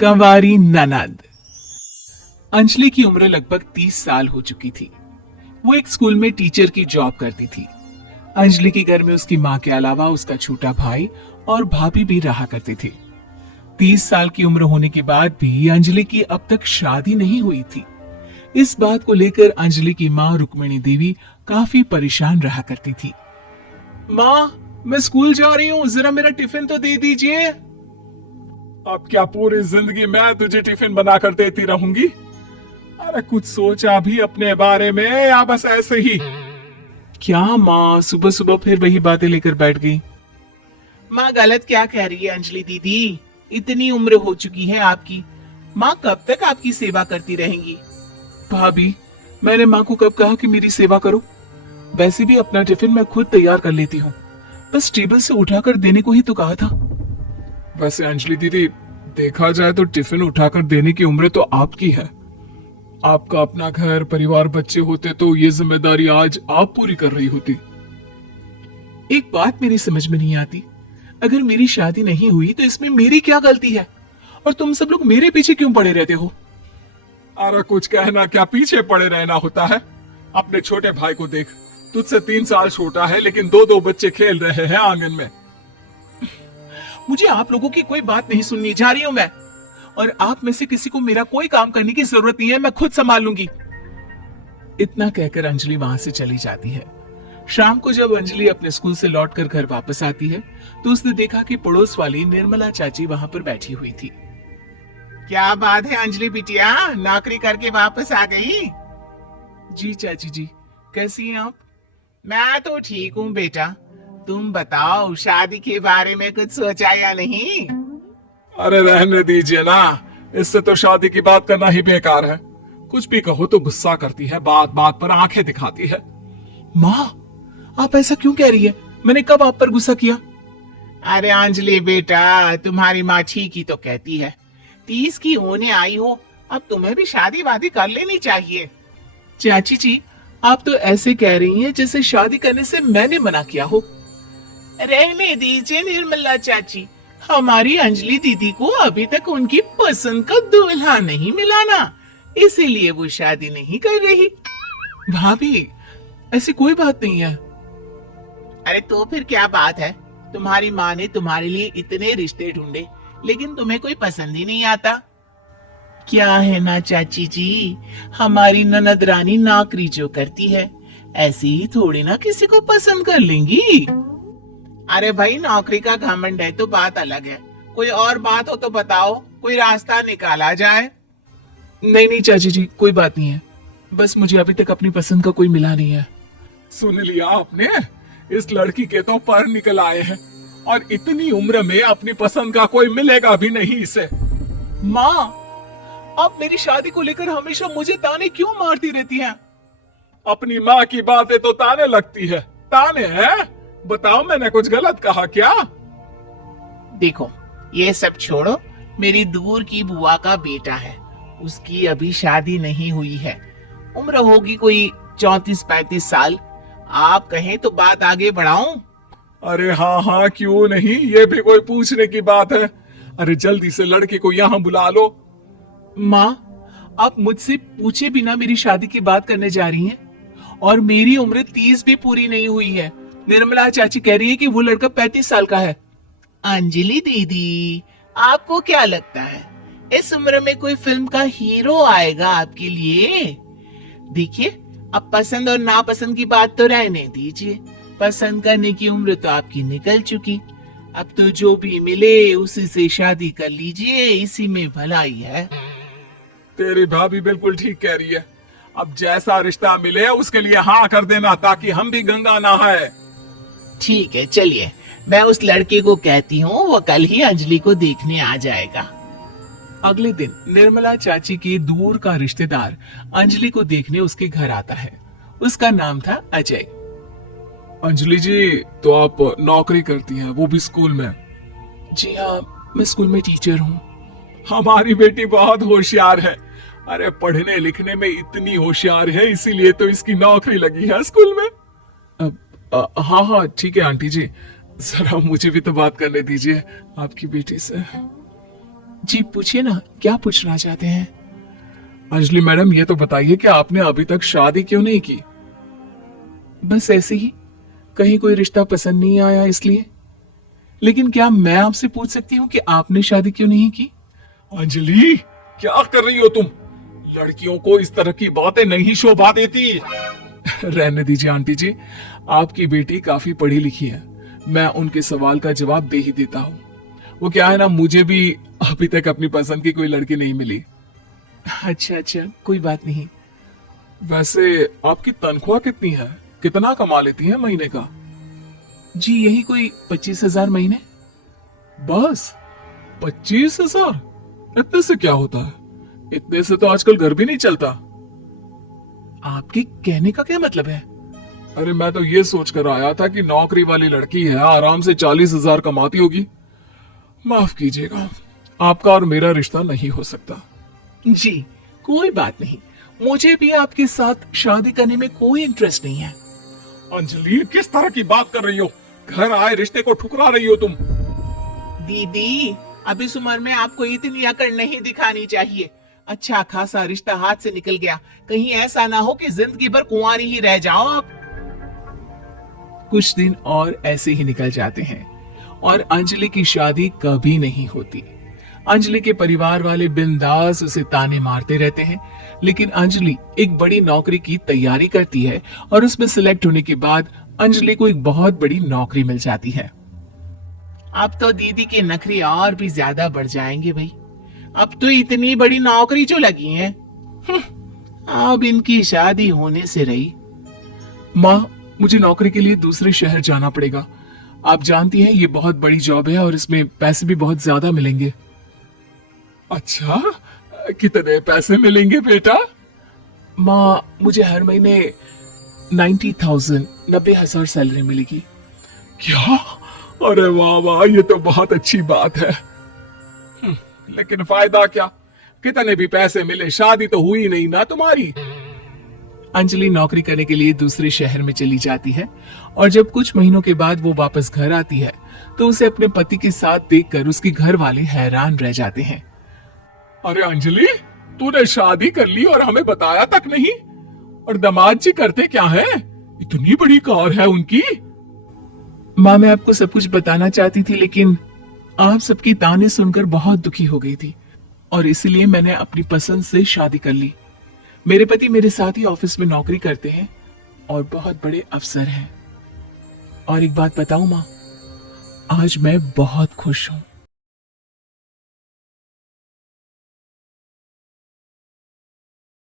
कंवारी ननद। अंजलि की उम्र लगभग 30 साल हो चुकी थी। वो एक स्कूल में टीचर की जॉब करती थी। अंजलि के घर में उसकी माँ के अलावा उसका छोटा भाई और भाभी भी रहा करते थे। 30 साल की उम्र होने के बाद भी अंजलि की अब तक शादी नहीं हुई थी। इस बात को लेकर अंजलि की माँ रुक्मिणी देवी काफी परेशान रहा करती थी। माँ, मैं स्कूल जा रही हूँ, जरा मेरा टिफिन तो दे दीजिए। अब क्या पूरी जिंदगी मैं तुझे टिफिन बनाकर देती रहूंगी? अरे कुछ सोचा भी अपने बारे में या बस ऐसे ही? क्या माँ, सुबह सुबह फिर वही बातें लेकर बैठ गई। माँ गलत क्या कह रही है अंजलि दीदी? इतनी उम्र हो चुकी है आपकी, माँ कब तक आपकी सेवा करती रहेंगी? भाभी, मैंने माँ को कब कहा कि मेरी सेवा करो? वैसे भी अपना टिफिन मैं खुद तैयार कर लेती हूँ, बस टेबल से उठाकर देने को ही तो कहा था। वैसे अंजलि दीदी, देखा जाए तो टिफिन उठाकर देने की उम्र तो आपकी है। आपका अपना घर परिवार बच्चे होते तो ये जिम्मेदारी आज आप पूरी कर रही होती। एक बात मेरी समझ में नहीं आती, अगर मेरी शादी नहीं हुई तो इसमें मेरी क्या गलती है? और तुम सब लोग मेरे पीछे क्यों पड़े रहते हो? अरे कुछ कहना क्या पीछे पड़े रहना होता है? अपने छोटे भाई को देख, तुझसे 3 साल छोटा है लेकिन 2-2 बच्चे खेल रहे हैं आंगन में। मुझे आप लोगों की कोई बात नहीं सुननी, जा रही हूं मैं। और आप में से किसी को मेरा कोई काम करने की जरूरत नहीं है, मैं खुद संभाल लूंगी। इतना कहकर अंजलि वहां से चली जाती है। शाम को जब अंजलि अपने स्कूल से लौटकर घर वापस आती है तो उसने देखा कि पड़ोस वाली निर्मला चाची वहां पर बैठी हुई थी। क्या बात है अंजलि बिटिया, नौकरी करके वापस आ गई? जी चाची जी, कैसी हैं आप? मैं तो ठीक हूँ बेटा, तुम बताओ शादी के बारे में कुछ सोचा या नहीं? अरे रहने दीजिए ना, इससे तो शादी की बात करना ही बेकार है। कुछ भी कहो तो गुस्सा करती है, बात बात पर आंखें दिखाती है। माँ, आप ऐसा क्यों कह रही है? मैंने कब आप पर गुस्सा किया? अरे अंजलि बेटा, तुम्हारी माँ ठीक ही तो कहती है। 30 की होने आई हो, अब तुम्हें भी शादी वादी कर लेनी चाहिए। चाची जी, आप तो ऐसे कह रही हैं जैसे शादी करने से मैंने मना किया हो। रहने दीजिए निर्मला चाची, हमारी अंजलि दीदी को अभी तक उनकी पसंद का दूल्हा नहीं मिला ना, इसीलिए वो शादी नहीं कर रही। भाभी, ऐसी कोई बात नहीं है। अरे तो फिर क्या बात है? तुम्हारी माँ ने तुम्हारे लिए इतने रिश्ते ढूंढे लेकिन तुम्हें कोई पसंद ही नहीं आता। क्या है ना चाची जी, हमारी ननद रानी नौकरी जो करती है, ऐसे ही थोड़ी ना किसी को पसंद कर लेंगी। अरे भाई, नौकरी का घमंड है तो बात अलग है, कोई और बात हो तो बताओ, कोई रास्ता निकाला जाए। नहीं नहीं चाची जी, कोई बात नहीं है, बस मुझे अभी तक अपनी पसंद का कोई मिला नहीं है। सुन लिया आपने? इस लड़की के तो पर निकल आए हैं और इतनी उम्र में अपनी पसंद का कोई मिलेगा भी नहीं इसे। माँ, आप मेरी शादी को लेकर हमेशा मुझे ताने क्यों मारती रहती हैं? अपनी माँ की बातें तो ताने लगती है। ताने हैं? बताओ, मैंने कुछ गलत कहा क्या? देखो, ये सब छोड़ो, मेरी दूर की बुआ का बेटा है, उसकी अभी शादी नहीं हुई है, उम्र होगी कोई 34-35 साल। आप कहें तो बात आगे बढ़ाऊं? अरे हाँ हाँ, क्यों नहीं, ये भी कोई पूछने की बात है। अरे जल्दी से लड़के को यहाँ बुला लो। माँ, आप मुझसे पूछे बिना मेरी शादी की बात करने जा रही हैं, और मेरी उम्र 30 भी पूरी नहीं हुई है। निर्मला चाची कह रही है कि वो लड़का 35 साल का है। अंजलि दीदी, आपको क्या लगता है इस उम्र में कोई फिल्म का हीरो आएगा आपके लिए? देखिए, अब पसंद और नापसंद की बात तो रहने दीजिए, पसंद करने की उम्र तो आपकी निकल चुकी। अब तो जो भी मिले उसी से शादी कर लीजिए, इसी में भलाई है। तेरी भाभी बिल्कुल ठीक कह रही है। अब जैसा रिश्ता मिले उसके लिए हाँ कर देना, ताकि हम भी गंगा नहाए। ठीक है, चलिए मैं उस लड़के को कहती हूँ, वो कल ही अंजलि को देखने आ जाएगा। अगले दिन निर्मला चाची के दूर का रिश्तेदार अंजलि को देखने उसके घर आता है। उसका नाम था अजय। अंजलि जी, तो आप नौकरी करती हैं, वो भी स्कूल में? जी हाँ, मैं स्कूल में टीचर हूँ। हमारी बेटी बहुत होशियार है। अरे पढ़ने लिखने में इतनी होशियार है, इसीलिए तो इसकी नौकरी लगी है स्कूल में। हाँ हाँ ठीक है आंटी जी, जरा मुझे भी तो बात करने दीजिए आपकी बेटी से। जी पूछिए ना, क्या पूछना चाहते हैं? अंजलि मैडम, ये तो बताइए कि आपने अभी तक शादी क्यों नहीं की? बस ऐसे ही, कहीं कोई रिश्ता पसंद नहीं आया इसलिए। लेकिन क्या मैं आपसे पूछ सकती हूँ कि आपने शादी क्यों नहीं की? अंजलि, क्या कर रही हो तुम? लड़कियों को इस तरह की बातें नहीं शोभा देती। रहने दीजिए आंटी जी, आपकी बेटी काफी पढ़ी लिखी है, मैं उनके सवाल का जवाब दे ही देता हूँ। वो क्या है ना, मुझे भी अभी तक अपनी पसंद की कोई लड़की नहीं मिली। अच्छा अच्छा, कोई बात नहीं। वैसे आपकी तनख्वाह कितनी है? कितना कमा लेती है महीने का? जी यही कोई 25,000 महीने। बस 25,000? इतने से क्या होता है? इतने से तो आजकल घर भी नहीं चलता। आपके कहने का क्या मतलब है? अरे मैं तो ये सोच कर आया था कि नौकरी वाली लड़की है, आराम से 40,000 कमाती होगी। माफ कीजिएगा, आपका और मेरा रिश्ता नहीं हो सकता। जी कोई बात नहीं, मुझे भी आपके साथ शादी करने में कोई इंटरेस्ट नहीं है। अंजलि, किस तरह की बात कर रही हो? घर आए रिश्ते को ठुकरा रही हो तुम। दीदी, अब इस उम्र में आपको इतनी अकड़ नहीं दिखानी चाहिए। अच्छा खासा रिश्ता हाथ से निकल गया, कहीं ऐसा ना हो कि जिंदगी भर कुंवारी ही रह जाओ आप। कुछ दिन और ऐसे ही निकल जाते हैं और अंजलि की शादी कभी नहीं होती। अंजलि के परिवार वाले बिंदास उसे ताने मारते रहते हैं, लेकिन अंजलि एक बड़ी नौकरी की तैयारी करती है और उसमें सिलेक्ट होने के बाद अंजलि को एक बहुत बड़ी नौकरी मिल जाती है। अब तो दीदी के नखरे और भी ज्यादा बढ़ जाएंगे भाई। अब तो इतनी बड़ी नौकरी जो लगी है, अब इनकी शादी होने से रही। माँ, मुझे नौकरी के लिए दूसरे शहर जाना पड़ेगा। आप जानती हैं ये बहुत बड़ी जॉब है और इसमें पैसे भी बहुत ज्यादा मिलेंगे। अच्छा, कितने पैसे मिलेंगे बेटा? माँ, मुझे हर महीने 90,000 सैलरी मिलेगी। क्या? अरे वाह वाह, ये तो बहुत अच्छी बात है। लेकिन फायदा क्या? कितने भी पैसे मिले, शादी तो हुई नहीं ना तुम्हारी। अंजलि नौकरी करने के लिए दूसरे शहर में चली जाती है और जब कुछ महीनों के बाद वो वापस घर आती है तो उसे अपने पति के साथ देखकर उसके घर वाले हैरान रह जाते हैं। अरे अंजलि, तूने शादी कर ली और हमें बताया तक नहीं। और दामाद जी करते क्या है? इतनी बड़ी कार है उनकी। माँ, मैं आपको सब कुछ बताना चाहती थी, लेकिन आप सबकी ताने सुनकर बहुत दुखी हो गई थी और इसीलिए मैंने अपनी पसंद से शादी कर ली। मेरे पति मेरे साथ ही ऑफिस में नौकरी करते हैं और बहुत बड़े अफसर हैं। और एक बात बताऊं माँ, आज मैं बहुत खुश हूं।